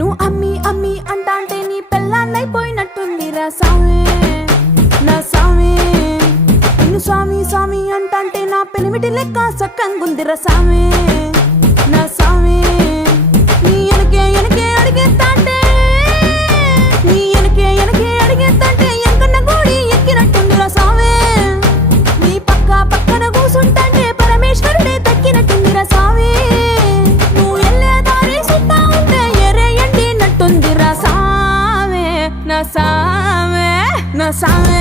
నిన్ను అమ్మి అమ్మి అంటాంటే నీ పెళ్ళాన్నైపోయినట్టుందిరా సామి నా సామి. నిన్ను స్వామి స్వామి అంటాంటే నా పెనిమిటి లెక్క సక్కంగుందిరా సామి నా సామి. నీ ఎనకే ఎనకే అడిగేస్తాంటే నీ ఎనకే ఎనకే అడిగేస్తాంటే ఎంకన్న గోడి ఎక్కినట్టుందిరా సామి. నీ పక్క పక్కన కూసుంటాంటే పరమేశ్వరుడే దక్కినట్టుందిరా సామి. నువ్వు ఎల్లే దారి సుత్తా ఉంటే ఎరే ఎండినట్టుందిరా సామి నా సామి నా సామి.